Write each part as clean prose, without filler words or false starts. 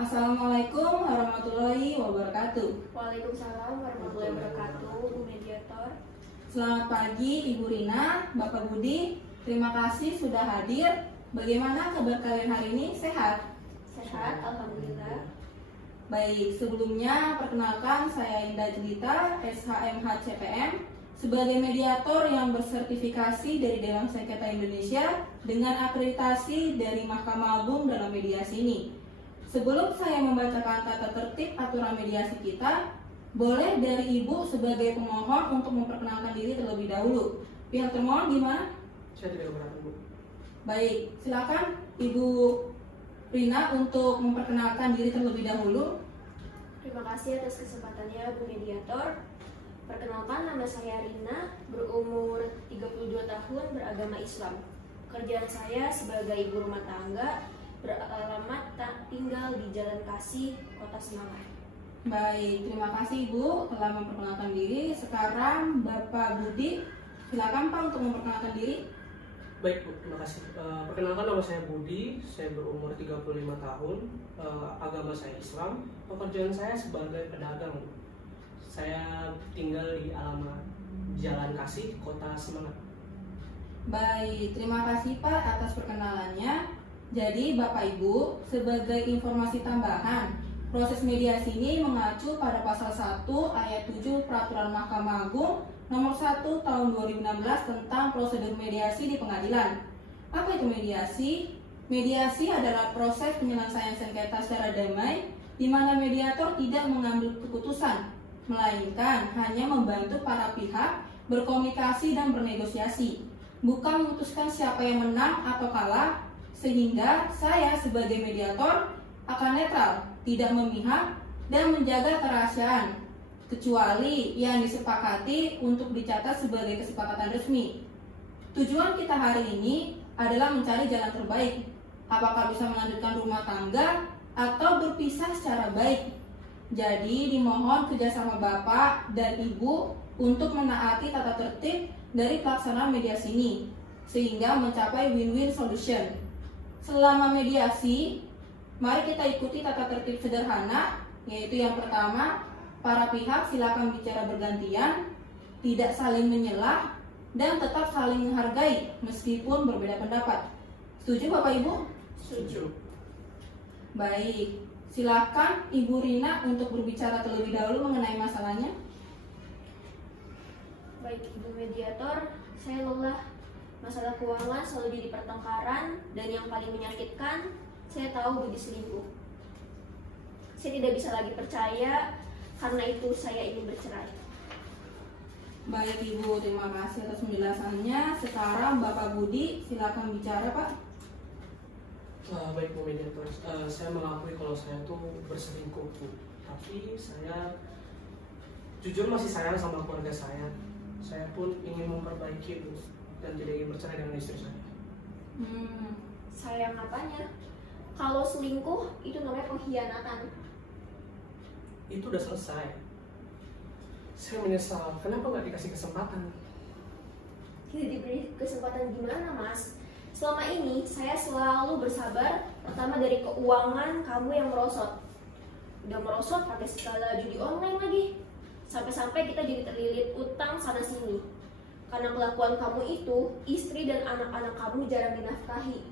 Assalamualaikum warahmatullahi wabarakatuh. Waalaikumsalam warahmatullahi wabarakatuh, Bu Mediator. Selamat pagi Ibu Rina, Bapak Budi. Terima kasih sudah hadir. Bagaimana kabar kalian hari ini? Sehat? Sehat, alhamdulillah. Baik, sebelumnya perkenalkan saya Indah Jelita, SHMH CPM, sebagai mediator yang bersertifikasi dari Dewan Sengketa Indonesia dengan akreditasi dari Mahkamah Agung dalam mediasi ini. Sebelum saya membacakan tata tertib aturan mediasi kita, boleh dari Ibu sebagai pemohon untuk memperkenalkan diri terlebih dahulu. Pihak termohon gimana? Saya tidak keberatan, Bu. Baik, silakan Ibu Rina untuk memperkenalkan diri terlebih dahulu. Terima kasih atas kesempatannya, Bu Mediator. Perkenalkan, nama saya Rina, berumur 32 tahun, beragama Islam. Pekerjaan saya sebagai ibu rumah tangga, beralamat tinggal di Jalan Kasih, Kota Semarang. Baik, terima kasih Ibu telah memperkenalkan diri. Sekarang Bapak Budi, silakan Pak untuk memperkenalkan diri. Baik, Bu. Terima kasih. Perkenalkan, nama saya Budi. Saya berumur 35 tahun. Agama saya Islam. Pekerjaan saya sebagai pedagang. Saya tinggal di alamat Jalan Kasih, Kota Semarang. Baik, terima kasih Pak atas perkenalannya. Jadi Bapak Ibu, sebagai informasi tambahan, proses mediasi ini mengacu pada pasal 1 ayat 7 Peraturan Mahkamah Agung nomor 1 tahun 2016 tentang prosedur mediasi di pengadilan. Apa itu mediasi? Mediasi adalah proses penyelesaian sengketa secara damai di mana mediator tidak mengambil keputusan, melainkan hanya membantu para pihak berkomunikasi dan bernegosiasi, bukan memutuskan siapa yang menang atau kalah, sehingga saya sebagai mediator akan netral, tidak memihak, dan menjaga kerahasiaan, kecuali yang disepakati untuk dicatat sebagai kesepakatan resmi. Tujuan kita hari ini adalah mencari jalan terbaik, apakah bisa melanjutkan rumah tangga atau berpisah secara baik. Jadi dimohon kerjasama Bapak dan Ibu untuk menaati tata tertib dari pelaksanaan mediasi ini, sehingga mencapai win-win solution. Selama mediasi, mari kita ikuti tata tertib sederhana, yaitu yang pertama, para pihak silakan bicara bergantian, tidak saling menyelah, dan tetap saling menghargai meskipun berbeda pendapat. Setuju Bapak Ibu? Setuju. Baik, silakan Ibu Rina untuk berbicara terlebih dahulu mengenai masalahnya. Baik, Ibu Mediator, saya lelah. Masalah keuangan selalu jadi pertengkaran, dan yang paling menyakitkan, saya tahu Budi selingkuh. Saya tidak bisa lagi percaya, karena itu saya ingin bercerai. Baik Ibu, terima kasih atas penjelasannya. Sekarang Bapak Budi, silakan bicara Pak. Baik, Bu Mediator. Saya mengakui kalau saya tuh berselingkuh, Bu. Tapi saya jujur masih sayang sama keluarga saya. Saya pun ingin memperbaiki, Bu, dan tidak ingin bercerai dengan istri saya. Sayang apanya? Kalau selingkuh, itu namanya pengkhianatan. Itu udah selesai. Saya menyesal. Kenapa nggak dikasih kesempatan? Tidak diberi kesempatan gimana, Mas? Selama ini saya selalu bersabar. Pertama dari keuangan kamu yang merosot. Udah merosot pakai segala judi online lagi. Sampai-sampai kita jadi terlilit utang sana sini. Karena kelakuan kamu itu, istri dan anak-anak kamu jarang dinafkahi.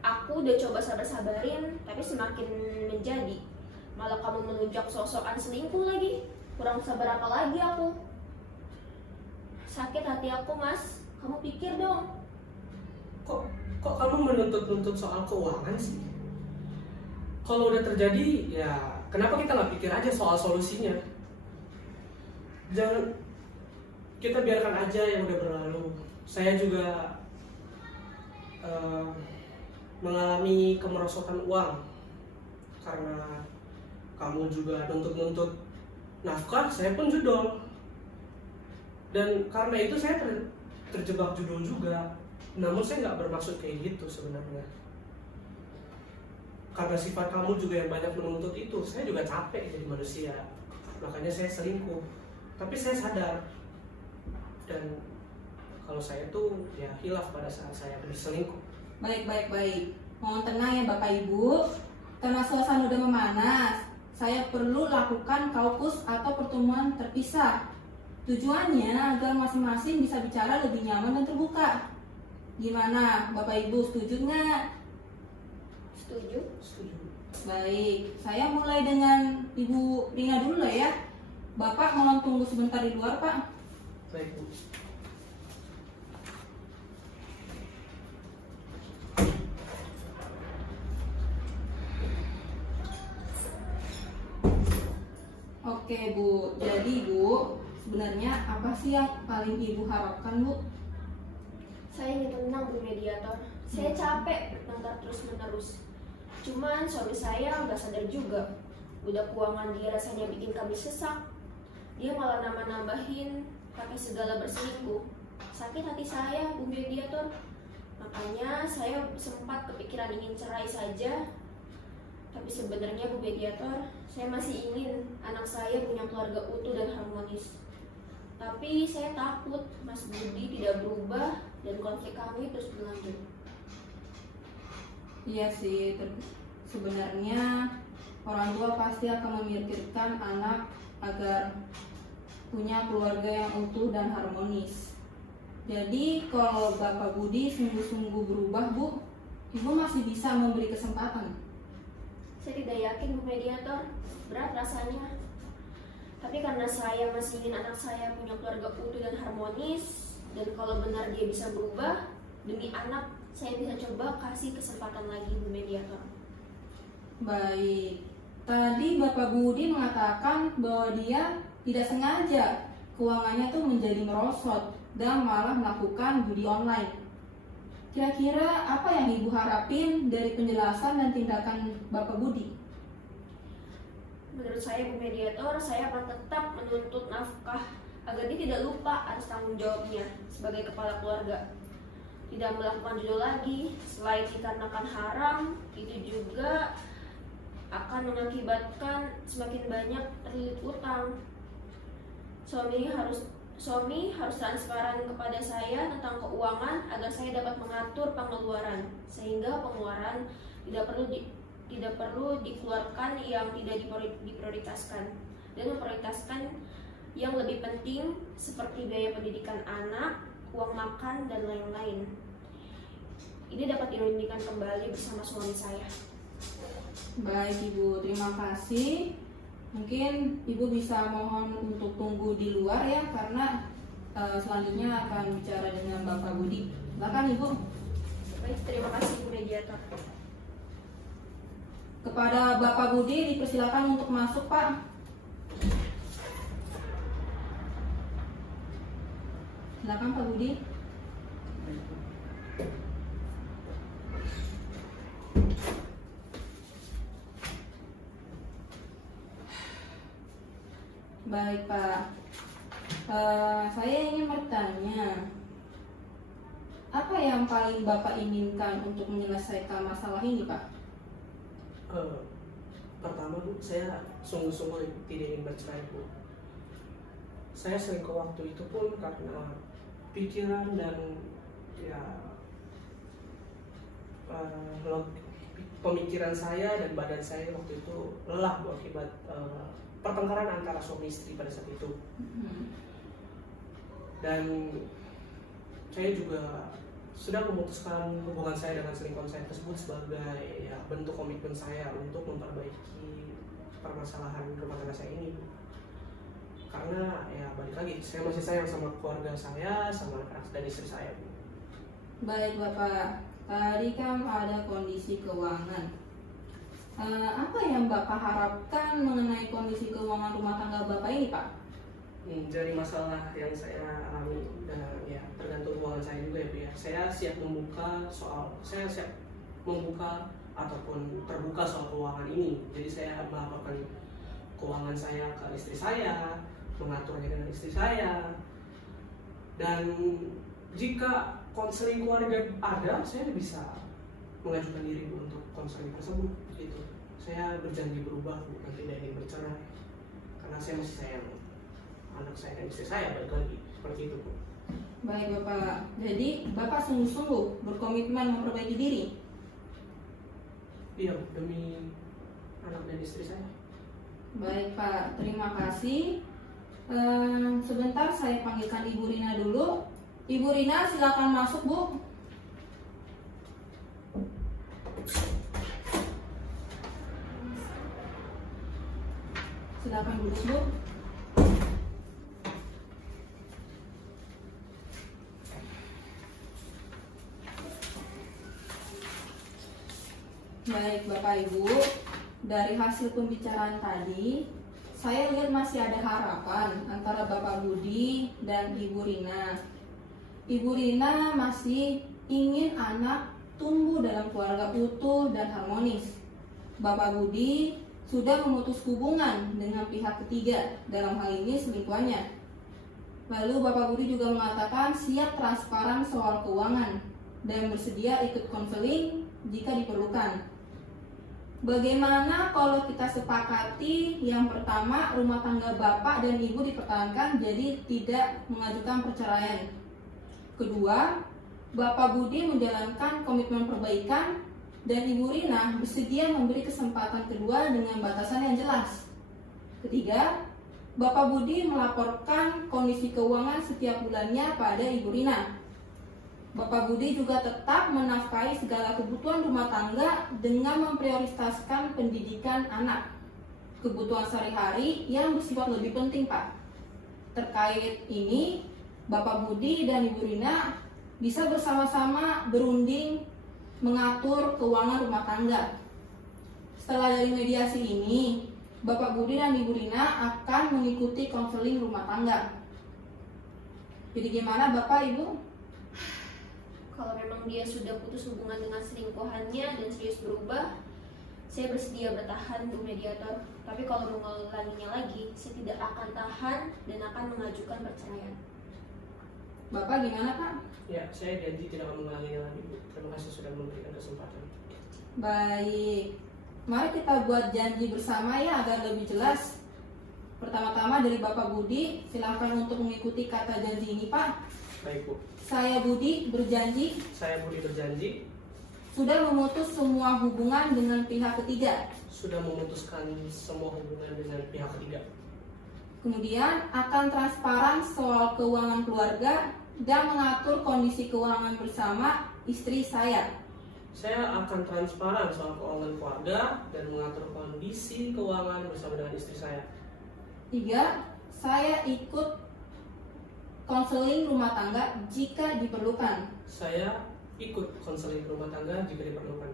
Aku udah coba sabar-sabarin, tapi semakin menjadi. Malah kamu menunjuk sosokan selingkuh lagi. Kurang sabar apa lagi aku? Sakit hati aku, Mas. Kamu pikir dong. Kok kamu menuntut-nuntut soal keuangan sih? Kalau udah terjadi, ya kenapa kita nggak pikir aja soal solusinya? Jangan kita biarkan aja yang udah berlalu. Saya juga mengalami kemerosotan uang karena kamu juga nuntut-nuntut nafkah, saya pun judol. Dan karena itu saya terjebak judul juga. Namun saya nggak bermaksud kayak gitu sebenarnya. Karena sifat kamu juga yang banyak menuntut itu, saya juga capek jadi manusia. Makanya saya selingkuh. Tapi saya sadar. Dan kalau saya tuh ya hilaf pada saat saya berselingkuh. Baik. Mohon tenang ya Bapak Ibu. karena suasana udah memanas, saya perlu lakukan kaukus atau pertemuan terpisah. Tujuannya agar masing-masing bisa bicara lebih nyaman dan terbuka. Gimana, Bapak Ibu setuju nggak? Setuju? Setuju. Baik, saya mulai dengan Ibu Rina dulu lah ya. Bapak mohon tunggu sebentar di luar, Pak. Baik, Bu. Oke, Bu. Jadi, Bu, sebenarnya apa sih yang paling Ibu harapkan, Bu? Saya ingin tenang, Bu Mediator. Saya capek bertengkar terus-menerus. Cuman suami saya nggak sadar juga. Budak keuangan dia rasanya bikin kami sesak. Dia malah nambah-nambahin pakai segala berselingkuh. Sakit hati saya, Bu Mediator. Makanya saya sempat kepikiran ingin cerai saja. Tapi sebenarnya Bu Mediator, saya masih ingin anak saya punya keluarga utuh dan harmonis. Tapi saya takut Mas Budi tidak berubah dan konflik kami terus berlanjut. Iya sih, sebenarnya orang tua pasti akan memikirkan anak agar punya keluarga yang utuh dan harmonis. Jadi kalau Bapak Budi sungguh-sungguh berubah, Bu, Ibu masih bisa memberi kesempatan. Saya tidak yakin Bu Mediator, berat rasanya. Tapi karena saya masih ingin anak saya punya keluarga utuh dan harmonis, dan kalau benar dia bisa berubah, demi anak saya bisa coba kasih kesempatan lagi Bu Mediator. Baik, tadi Bapak Budi mengatakan bahwa dia tidak sengaja keuangannya tuh menjadi merosot dan malah melakukan judi online. Kira-kira apa yang Ibu harapin dari penjelasan dan tindakan Bapak Budi? Menurut saya Bu Mediator, saya akan tetap menuntut nafkah agar dia tidak lupa atas tanggung jawabnya sebagai kepala keluarga. Tidak melakukan judi lagi, selain dikarenakan haram, itu juga akan mengakibatkan semakin banyak terlilit utang. Suami harus transparan kepada saya tentang keuangan agar saya dapat mengatur pengeluaran, sehingga pengeluaran tidak perlu dikeluarkan yang tidak diprioritaskan, dan memprioritaskan yang lebih penting seperti biaya pendidikan anak, uang makan, dan lain-lain. Ini dapat dirundingkan kembali bersama suami saya. Baik Ibu, terima kasih. Mungkin Ibu bisa mohon untuk tunggu di luar ya, karena selanjutnya akan bicara dengan Bapak Budi. Silakan Ibu. Baik, terima kasih Bu Mediator. Kepada Bapak Budi dipersilakan untuk masuk, Pak. Silakan Pak Budi. Baik Pak, saya ingin bertanya, apa yang paling Bapak inginkan untuk menyelesaikan masalah ini Pak? Pertama Bu, saya sungguh-sungguh tidak ingin bercerai Bu. Saya selingkuh waktu itu pun karena pikiran dan pemikiran saya dan badan saya waktu itu lelah Bu akibat pertengkaran antara suami istri pada saat itu. Dan saya juga sudah memutuskan hubungan saya dengan selingkuhan saya tersebut sebagai bentuk komitmen saya untuk memperbaiki permasalahan rumah tangga saya ini. Karena balik lagi, saya masih sayang sama keluarga saya, sama anak dan istri saya. Baik Bapak, tadi kan ada kondisi keuangan. Apa yang Bapak harapkan mengenai kondisi keuangan rumah tangga Bapak ini Pak? Dari masalah yang saya alami dan tergantung keuangan saya juga ya Bu ya. Saya siap membuka ataupun terbuka soal keuangan ini. Jadi saya melaporkan keuangan saya ke istri saya, mengaturnya dengan istri saya. Dan jika konseling keluarga ada, saya bisa mengajukan diri Bu untuk konseling tersebut. Gitu. Saya berjanji berubah Bu, dan tidak ingin bercerai. Karena saya masih sayang anak saya dan istri saya, balik lagi seperti itu Bu. Baik Bapak, jadi Bapak sungguh-sungguh berkomitmen memperbaiki diri? Iya, demi anak dan istri saya. Baik Pak, terima kasih. Sebentar saya panggilkan Ibu Rina dulu. Ibu Rina silakan masuk Bu. Silakan duduk Bu. Baik Bapak Ibu, dari hasil pembicaraan tadi, saya lihat masih ada harapan antara Bapak Budi dan Ibu Rina. Ibu Rina masih ingin anak tumbuh dalam keluarga utuh dan harmonis. Bapak Budi sudah memutus hubungan dengan pihak ketiga, dalam hal ini selingkuhannya. Lalu Bapak Budi juga mengatakan siap transparan soal keuangan dan bersedia ikut konseling jika diperlukan. Bagaimana kalau kita sepakati yang pertama, rumah tangga Bapak dan Ibu dipertahankan jadi tidak mengajukan perceraian. Kedua, Bapak Budi menjalankan komitmen perbaikan dan Ibu Rina bersedia memberi kesempatan kedua dengan batasan yang jelas. Ketiga, Bapak Budi melaporkan kondisi keuangan setiap bulannya pada Ibu Rina. Bapak Budi juga tetap menafkahi segala kebutuhan rumah tangga dengan memprioritaskan pendidikan anak. Kebutuhan sehari-hari yang bersifat lebih penting, Pak. Terkait ini, Bapak Budi dan Ibu Rina bisa bersama-sama berunding mengatur keuangan rumah tangga. Setelah dari mediasi ini, Bapak Budi dan Ibu Rina akan mengikuti konseling rumah tangga. Jadi gimana Bapak Ibu? Kalau memang dia sudah putus hubungan dengan selingkuhannya dan serius berubah, saya bersedia bertahan Bu mediator. Tapi kalau mengulanginya lagi, saya tidak akan tahan dan akan mengajukan perceraian. Bapak gimana Pak? Ya, saya janji tidak akan mengulanginya lagi Bu. Terima kasih sudah memberikan kesempatan. Baik, mari kita buat janji bersama ya agar lebih jelas. Pertama-tama dari Bapak Budi, silakan untuk mengikuti kata janji ini Pak. Baik Bu. Saya Budi berjanji Saya Budi berjanji sudah memutus semua hubungan dengan pihak ketiga. sudah memutuskan semua hubungan dengan pihak ketiga. Kemudian akan transparan soal keuangan keluarga dan mengatur kondisi keuangan bersama istri saya. Saya akan transparan soal keuangan keluarga dan mengatur kondisi keuangan bersama dengan istri saya. 3. Saya ikut konseling rumah tangga jika diperlukan. Saya ikut konseling rumah tangga jika diperlukan.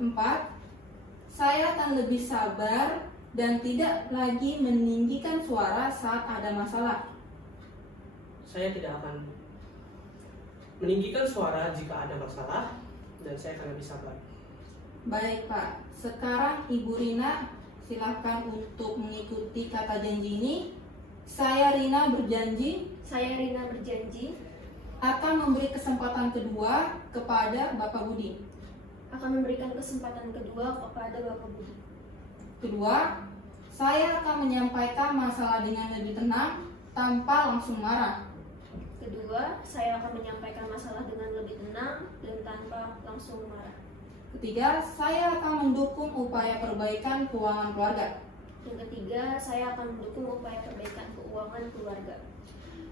4. Saya akan lebih sabar dan tidak lagi meninggikan suara saat ada masalah. Saya tidak akan meninggikan suara jika ada masalah dan saya akan lebih sabar. Baik Pak, sekarang Ibu Rina silahkan untuk mengikuti kata janji ini. Saya Rina berjanji akan memberi kesempatan kedua kepada Bapak Budi. Akan memberikan kesempatan kedua kepada Bapak Budi. Kedua, saya akan menyampaikan masalah dengan lebih tenang tanpa langsung marah. Kedua, saya akan menyampaikan masalah dengan lebih tenang dan tanpa langsung marah. Ketiga, saya akan mendukung upaya perbaikan keuangan keluarga. Yang ketiga, saya akan mendukung upaya perbaikan keuangan keluarga.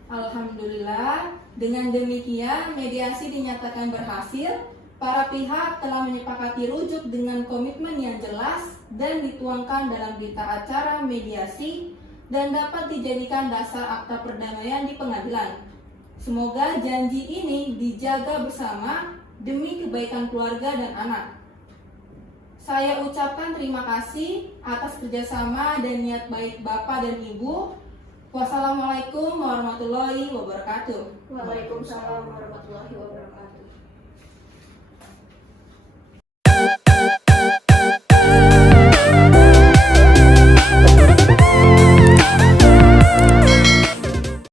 Alhamdulillah, dengan demikian mediasi dinyatakan berhasil. Para pihak telah menyepakati rujuk dengan komitmen yang jelas dan dituangkan dalam berita acara mediasi dan dapat dijadikan dasar akta perdamaian di pengadilan. Semoga janji ini dijaga bersama demi kebaikan keluarga dan anak. Saya ucapkan terima kasih atas kerjasama dan niat baik Bapak dan Ibu. Wassalamualaikum warahmatullahi wabarakatuh. Waalaikumsalam warahmatullahi wabarakatuh.